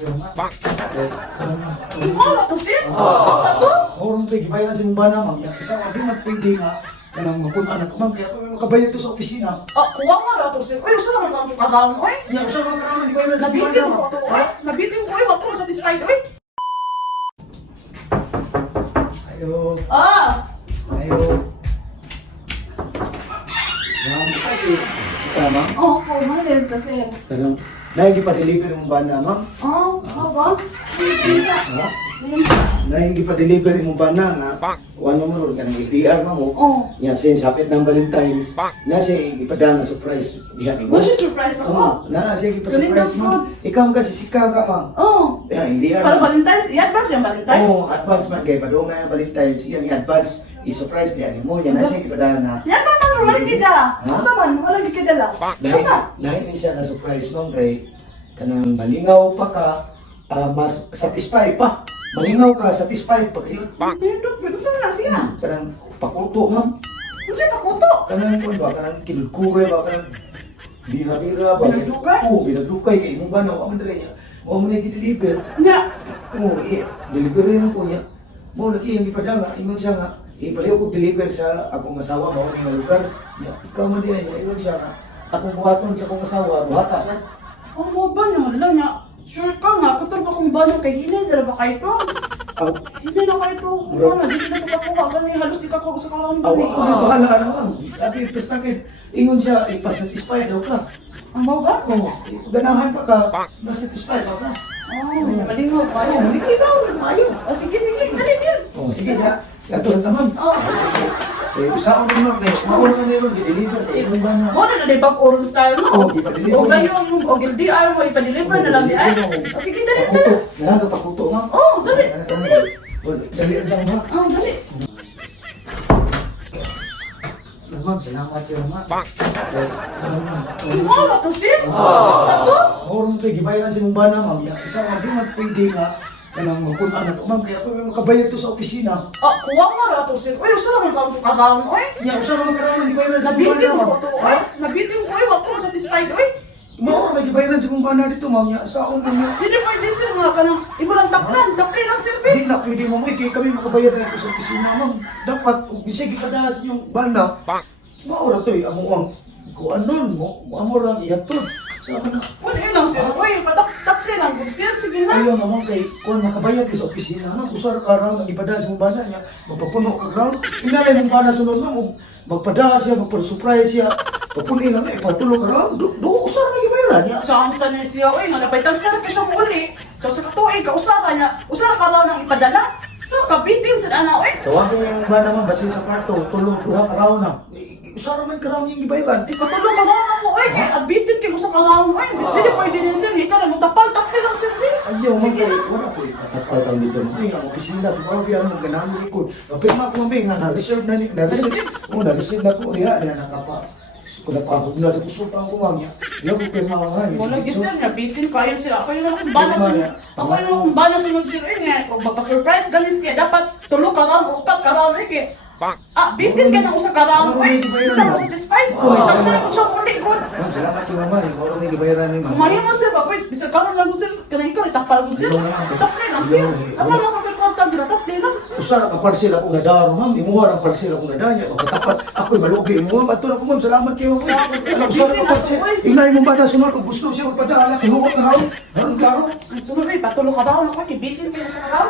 yung nga. Wala to sir. Orong pwede bayan sa mong bana, ma'am. Yung isa, di magpwede nga. Kanang mapunta na ko, ma'am. Kaya kung makabayad to sa opisina. Kuha nga na to sir. Uy, usa naman ang karoon, uy. Yung isa mga karoon, di bayan sa mong Nabitin bana, ko ma'am. to, uy. Nabitin ko, uy. Wag ko satisfied, uy. Ayo, Ah! ayo. Ma'am, kasi, ma'am. Oo, kumalit ka sir. Kanang, dahil di pa deliver mong bana, ma'am. Oo, ba? Kita. Ha? Dahil di pa deliver mong bana nga. Ano mo ron, kanang LDR mo. Oo. Yan, since hapit ng Valentine's, na siya ipadang na surprise. Diha, Wala siya surprise ako. na siya ipa-surprise mo. Ikaw kasi sikaw ka, ma'am. Oo. Yan, LDR. Para Valentine's, i-advance yung Valentine's. Oo, advance man kay padung na yung Valentine's. Yan, i-advance, i-surprise niya mo. Yan na siya ipadang na. Nasa man, wala kita. Nasa man, wala kita lang. Nasa? Lahat ni siya na surprise mo kay kanang malingaw pa ka, mas satisfied pa. Malingaw ka, satisfied pa kayo. Pindot, pindot sa na siya. Kanang pakuto, ma'am. Ano siya nakuto? Kanang kung ba, kanang kinulkure ba, kanang bira-bira ba. Binadlukay? Oo, binadlukay. Kaya mo ba na, wala na rin niya. Wala mo na i-deliver. Nga. Oo, delivery mo po niya. Mo, nag-iyang ipadanga, ingon siya nga, ipaliw ko deliver sa akong asawa, mao nga lugar. Ya, ikaw man diyan niya, ingon siya nga, akong buhaton sa akong asawa, buhatas ha. Ang mo ba niya? Wala niya. Sure ka nga, katal ba kung ba niya kay Hinay? Dala ba kayo ito? Aw, Hindi na kayo ito. Wala na, dito na ito kakuha. Gani, halos di ka ko sa kalang aw, gani. ako na bahala na ma'am. Sabi, pestakit, ingon siya, ipasatisfy daw ka. Ang ba ba? Oo, ganahan pa ka, nasatisfy daw ka. Malingaw pa yun. Hindi ko ikaw, nagmayo. Sige, sige. Dali, dali. Oo, sige na, katulad naman. Oh. Eh, usaon naman kayo, mauna na meron, i-deliver, ingon ba na? Mo na na bag oral style mo. Oo, ipa-deliver. O kayo ang o LDR mo ipa-deliver na lang di ay. Sige, dali, dali. Pakuto, nalaga pakuto ma'am. Oh, dali. Dali lang ha. Oh, dali. Ma'am, salamat kayo ma'am. Wala to sir. Ito? Orong tayo, gibayaran si mong bana ma'am. Yung isa nga, di magpwede nga, kanang magpunta na to ma'am. Kaya kung makabayad to sa opisina, Kuha nga na to sir. Uy, usa naman ka ito karoon, uy. yan, usa naman karoon ng gibayaran si mong bana Nabitin ma'am. ko to, uy. Nabitin ko, uy. Wag ko satisfied, uy. Maura may gibayaran si mong bana dito ma'am. Yan, saon man yan. Hindi pwede sir nga ka ng iba lang taplan. Taplan lang sir, Hindi na pwede ma'am. Kaya kami makabayad na ito sa opisina ma'am. Dapat, kung bisig ikadaas yung bana, maura to eh, amuang. Kung anon mo, amurang ihatod. Sama na. Wala yun lang sir. Uy, taplan lang. Sir, sige na. Ayaw naman kay kung makabayad ka sa opisina, ma'am, usar ka raw ng ipada sa mong bana niya, magpapuno ka raw. Inalay mong bana sunod ma'am, magpada siya, magpa-surprise siya, papunin lang, ipatulo ka raw. Do usar na ibayaran niya. So, ang sanay siya, uy, nga napaytang sir ka siya muli. So, sa katuig, kausara niya. Usara ka raw ng ipadala. So, kabitin sa ana, uy. Tawagin niya yung bana ma'am, basi sa kwarto, tulog, duha ka raw na. Usar naman ka raw niyang ibayaran. Ipatulong ka raw na mo, uy. Abitin kayo sa karoon, uy. Hindi pwede niya sir. Ikaw na, magtapal, taplan lang sir, uy. Ayaw man kay, wala ko ikatapal tao dito. Ay, ang opisina, tumabi ang mga ganahan ng likod. Napirma ko mami nga, na-reserve na ni, na-reserve. Oo, na-reserve na ko, diha, nakapa. Kung napahod na sa kusot ang kumang niya, diya ko pirma ko nga. Wala gisir nga, bitin kayo sila. Ako yung akong bana sunod. Ako yung akong bana sunod sila. Eh nga, kung magpa-surprise ganis kaya dapat tulog ka raw, upat ka raw, eh kaya. Bitin ka ng usa ka raw, eh. Hindi ka satisfied. Tapos sila kung siya muli ko. Ma'am, salamat kay mama. Yung oras may gibayaran ni ma'am. Kumahin mo sir, papoy. Bisa karon lang ko sir. Kanang ikaw, itapal ko sir. Tapli lang sir. Ako lang kakakwarta dira, tapli lang. Usara ka parcel akong nadaro, ma'am. Imuha ang parcel akong nadanya. Magkatapat. Ako'y malugi. Imuha, bato na ko, ma'am. Salamat kayo. Usara ka parcel. Inay mo ba na sunod? Kung gusto siya magpadala, kinuha ka raw. Harang klaro. Sunod eh, patulog ka raw. Ako, kibitin kayo sa raw.